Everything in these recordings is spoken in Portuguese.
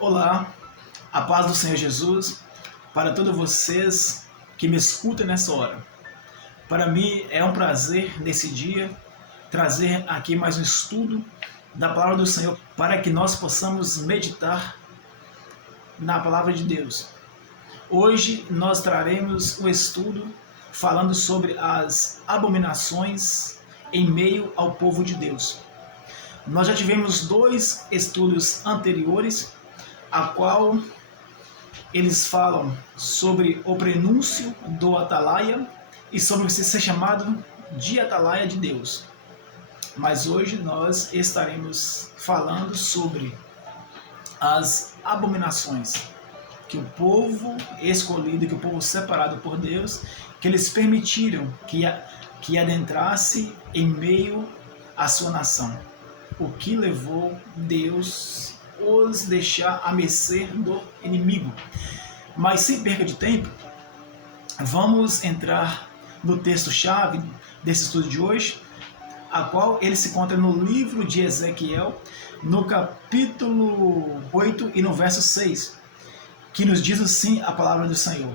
Olá, a paz do Senhor Jesus para todos vocês que me escutam nessa hora. Para mim é um prazer nesse dia trazer aqui mais um estudo da palavra do Senhor para que nós possamos meditar na palavra de Deus. Hoje nós traremos um estudo falando sobre as abominações em meio ao povo de Deus. Nós já tivemos dois estudos anteriores, a qual eles falam sobre o prenúncio do atalaia e sobre ser chamado de atalaia de Deus. Mas hoje nós estaremos falando sobre as abominações que o povo escolhido, que o povo separado por Deus, que eles permitiram que adentrasse em meio à sua nação. O que levou Deus os deixar à mercê do inimigo. Mas sem perca de tempo, vamos entrar no texto-chave desse estudo de hoje, a qual ele se encontra no livro de Ezequiel, no capítulo 8 e no verso 6, que nos diz assim a palavra do Senhor.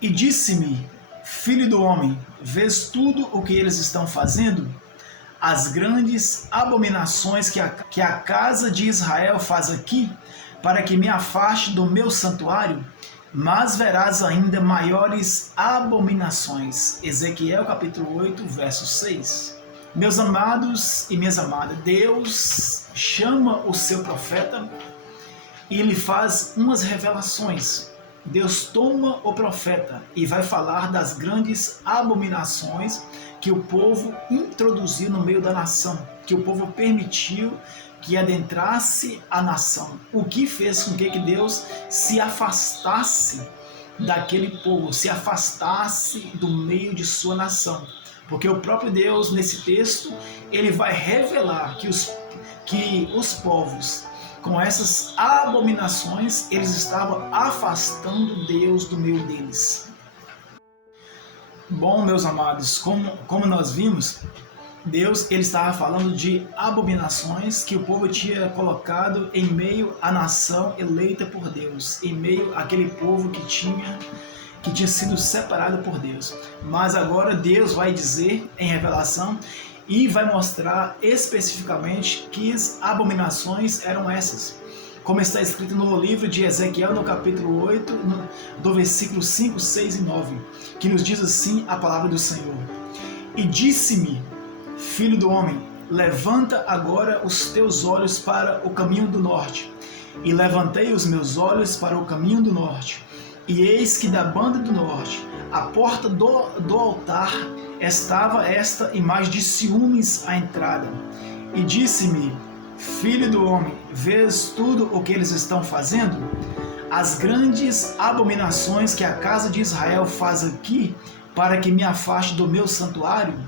E disse-me, filho do homem, vês tudo o que eles estão fazendo? As grandes abominações que a casa de Israel faz aqui, para que me afaste do meu santuário, mas verás ainda maiores abominações. Ezequiel capítulo 8, verso 6. Meus amados e minhas amadas, Deus chama o seu profeta e ele faz umas revelações. Deus toma o profeta e vai falar das grandes abominações que o povo introduziu no meio da nação, que o povo permitiu que adentrasse a nação, o que fez com que Deus se afastasse daquele povo, se afastasse do meio de sua nação, porque o próprio Deus, nesse texto, ele vai revelar que os povos, com essas abominações, eles estavam afastando Deus do meio deles. Bom, meus amados, como nós vimos, Deus ele estava falando de abominações que o povo tinha colocado em meio à nação eleita por Deus, em meio àquele povo que tinha sido separado por Deus. Mas agora Deus vai dizer em revelação e vai mostrar especificamente que as abominações eram essas. Como está escrito no livro de Ezequiel, no capítulo 8, do versículo 5, 6 e 9, que nos diz assim a palavra do Senhor. E disse-me, filho do homem, levanta agora os teus olhos para o caminho do norte. E levantei os meus olhos para o caminho do norte. E eis que da banda do norte, à porta do altar, estava esta imagem de ciúmes à entrada. E disse-me, filho do homem, vês tudo o que eles estão fazendo? As grandes abominações que a casa de Israel faz aqui, para que me afaste do meu santuário?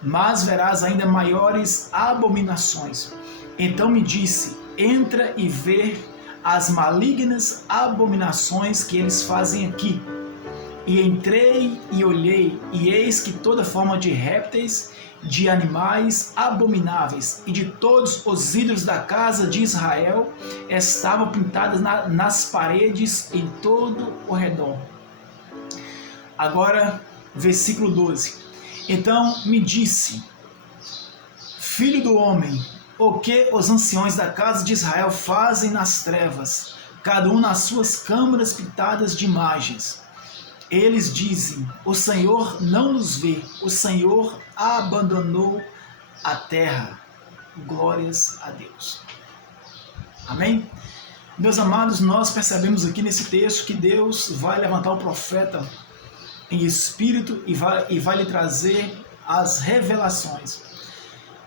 Mas verás ainda maiores abominações. Então me disse, entra e vê as malignas abominações que eles fazem aqui. E entrei e olhei, e eis que toda forma de répteis, de animais abomináveis e de todos os ídolos da casa de Israel estavam pintadas nas paredes em todo o redor. Agora, versículo 12. Então me disse, filho do homem, o que os anciões da casa de Israel fazem nas trevas, cada um nas suas câmaras pintadas de imagens? Eles dizem, o Senhor não nos vê, o Senhor abandonou a terra. Glórias a Deus. Amém? Meus amados, nós percebemos aqui nesse texto que Deus vai levantar o profeta em espírito e vai lhe trazer as revelações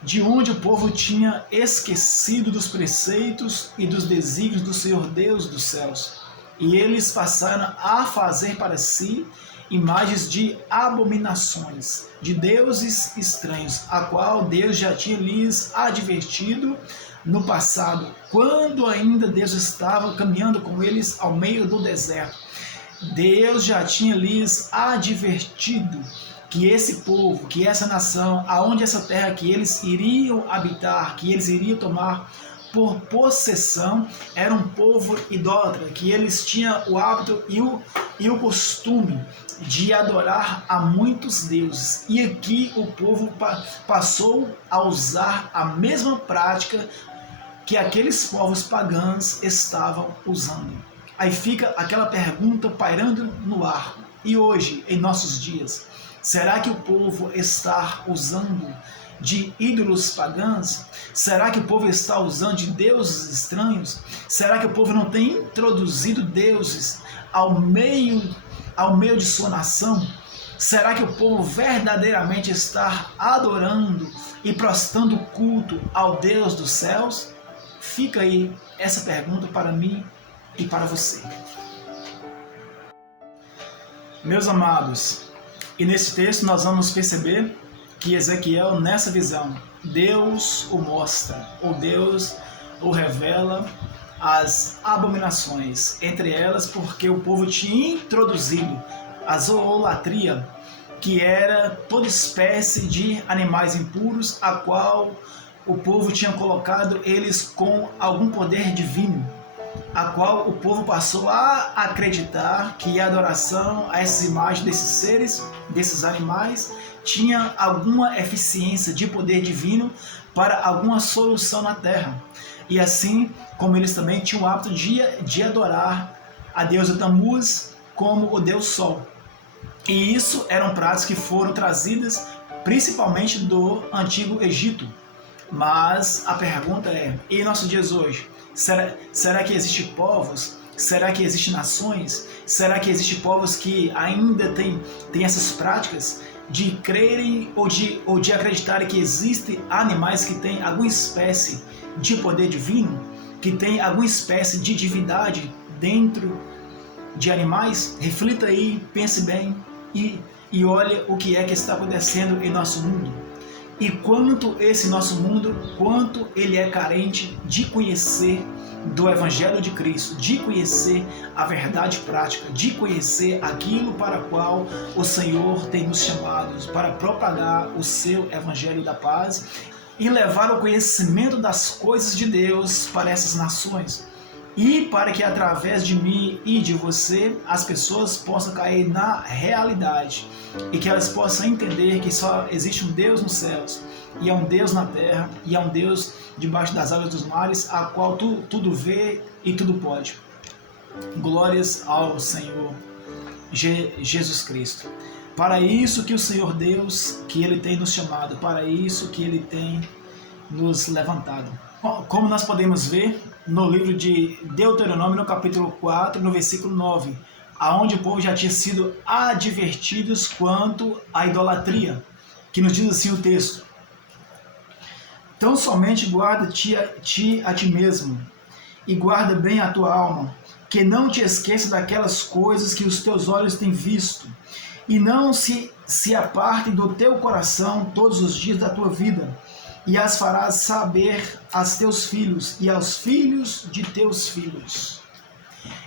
de onde o povo tinha esquecido dos preceitos e dos desígnios do Senhor Deus dos céus. E eles passaram a fazer para si imagens de abominações, de deuses estranhos, a qual Deus já tinha lhes advertido no passado, quando ainda Deus estava caminhando com eles ao meio do deserto. Deus já tinha lhes advertido que esse povo, que essa nação, aonde essa terra que eles iriam habitar, que eles iriam tomar por possessão, era um povo idólatra, que eles tinham o hábito e o costume de adorar a muitos deuses. E aqui o povo passou a usar a mesma prática que aqueles povos pagãos estavam usando. Aí fica aquela pergunta pairando no ar. E hoje, em nossos dias, será que o povo está usando de ídolos pagãos? Será que o povo está usando de deuses estranhos? Será que o povo não tem introduzido deuses ao meio de sua nação? Será que o povo verdadeiramente está adorando e prestando culto ao Deus dos céus? Fica aí essa pergunta para mim e para você. Meus amados, e nesse texto nós vamos perceber que Ezequiel, nessa visão, Deus o mostra, ou Deus o revela as abominações, entre elas porque o povo tinha introduzido a zoolatria, que era toda espécie de animais impuros, a qual o povo tinha colocado eles com algum poder divino, a qual o povo passou a acreditar que a adoração a essas imagens desses seres, desses animais, tinha alguma eficiência de poder divino para alguma solução na terra. E assim como eles também tinham o hábito de adorar a deusa Tammuz como o deus Sol. E isso eram práticas que foram trazidas principalmente do Antigo Egito. Mas a pergunta é, e em nossos dias hoje, será que existem povos? Será que existem nações? Será que existem povos que ainda têm essas práticas de crerem ou de acreditarem que existem animais que têm alguma espécie de poder divino? Que tem alguma espécie de divindade dentro de animais? Reflita aí, pense bem e olhe o que é que está acontecendo em nosso mundo. E quanto esse nosso mundo, quanto ele é carente de conhecer do Evangelho de Cristo, de conhecer a verdade prática, de conhecer aquilo para o qual o Senhor tem nos chamados, para propagar o seu Evangelho da paz e levar o conhecimento das coisas de Deus para essas nações. E para que através de mim e de você as pessoas possam cair na realidade e que elas possam entender que só existe um Deus nos céus e é um Deus na terra e é um Deus debaixo das águas dos mares, a qual tudo vê e tudo pode. Glórias ao Senhor Jesus Cristo. Para isso que o Senhor Deus, que Ele tem nos chamado, para isso que Ele tem nos levantado. Como nós podemos ver no livro de Deuteronômio, no capítulo 4, no versículo 9, aonde o povo já tinha sido advertidos quanto à idolatria, que nos diz assim o texto: tão somente guarda-te a ti mesmo, e guarda bem a tua alma, que não te esqueça daquelas coisas que os teus olhos têm visto, e não se apartem do teu coração todos os dias da tua vida, e as farás saber aos teus filhos e aos filhos de teus filhos.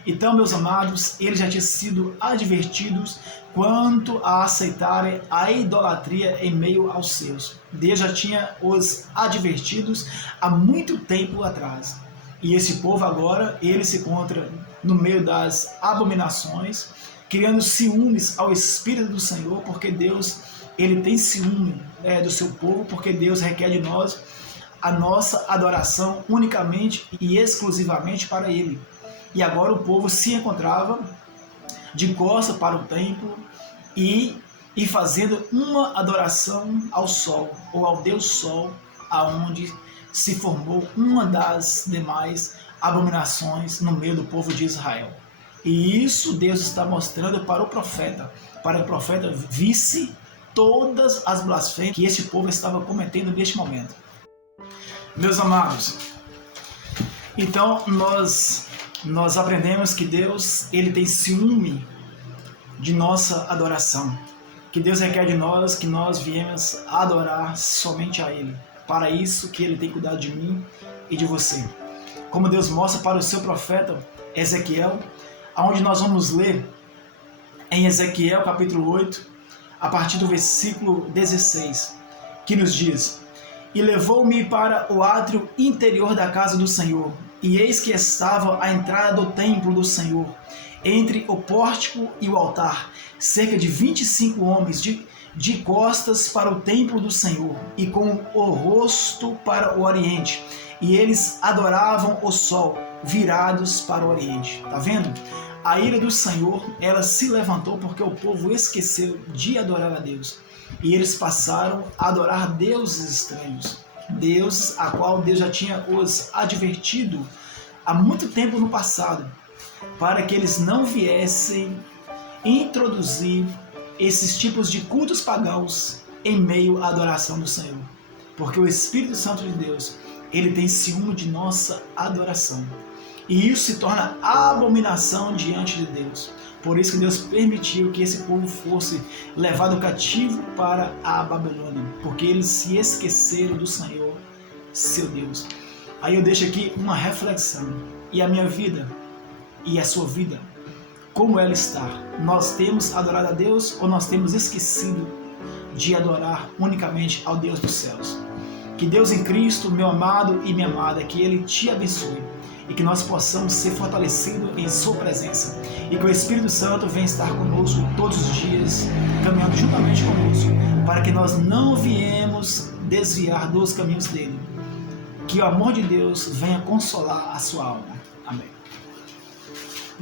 Então, meus amados, eles já tinham sido advertidos quanto a aceitarem a idolatria em meio aos seus. Deus já tinha os advertidos há muito tempo atrás. E esse povo agora, ele se encontra no meio das abominações, criando ciúmes ao Espírito do Senhor, porque Deus, ele tem ciúme do seu povo, porque Deus requer de nós a nossa adoração unicamente e exclusivamente para Ele. E agora o povo se encontrava de costas para o templo e fazendo uma adoração ao sol, ou ao Deus Sol, aonde se formou uma das demais abominações no meio do povo de Israel. E isso Deus está mostrando para o profeta, para que o profeta visse todas as blasfêmias que esse povo estava cometendo neste momento. Meus amados, então nós aprendemos que Deus, ele tem ciúme de nossa adoração, que Deus requer de nós que nós viemos adorar somente a Ele. Para isso que Ele tem cuidado de mim e de você. Como Deus mostra para o seu profeta Ezequiel, aonde nós vamos ler em Ezequiel capítulo 8, a partir do versículo 16, que nos diz: E levou-me para o átrio interior da casa do Senhor, e eis que estava à entrada do templo do Senhor, entre o pórtico e o altar, cerca de 25 homens de costas para o templo do Senhor, e com o rosto para o oriente, e eles adoravam o sol, virados para o oriente. Tá vendo? A ira do Senhor, ela se levantou porque o povo esqueceu de adorar a Deus. E eles passaram a adorar deuses estranhos, deuses a qual Deus já tinha os advertido há muito tempo no passado, para que eles não viessem introduzir esses tipos de cultos pagãos em meio à adoração do Senhor. Porque o Espírito Santo de Deus, ele tem ciúme de nossa adoração. E isso se torna abominação diante de Deus. Por isso que Deus permitiu que esse povo fosse levado cativo para a Babilônia, porque eles se esqueceram do Senhor, seu Deus. Aí eu deixo aqui uma reflexão. E a minha vida e a sua vida, como ela está? Nós temos adorado a Deus ou nós temos esquecido de adorar unicamente ao Deus dos céus? Que Deus em Cristo, meu amado e minha amada, que Ele te abençoe e que nós possamos ser fortalecidos em sua presença e que o Espírito Santo venha estar conosco todos os dias, caminhando juntamente conosco, para que nós não viemos desviar dos caminhos dele. Que o amor de Deus venha consolar a sua alma. Amém.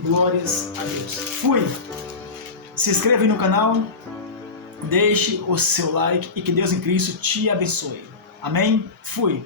Glórias a Deus. Fui! Se inscreva aí no canal, deixe o seu like e que Deus em Cristo te abençoe. Amém? Fui!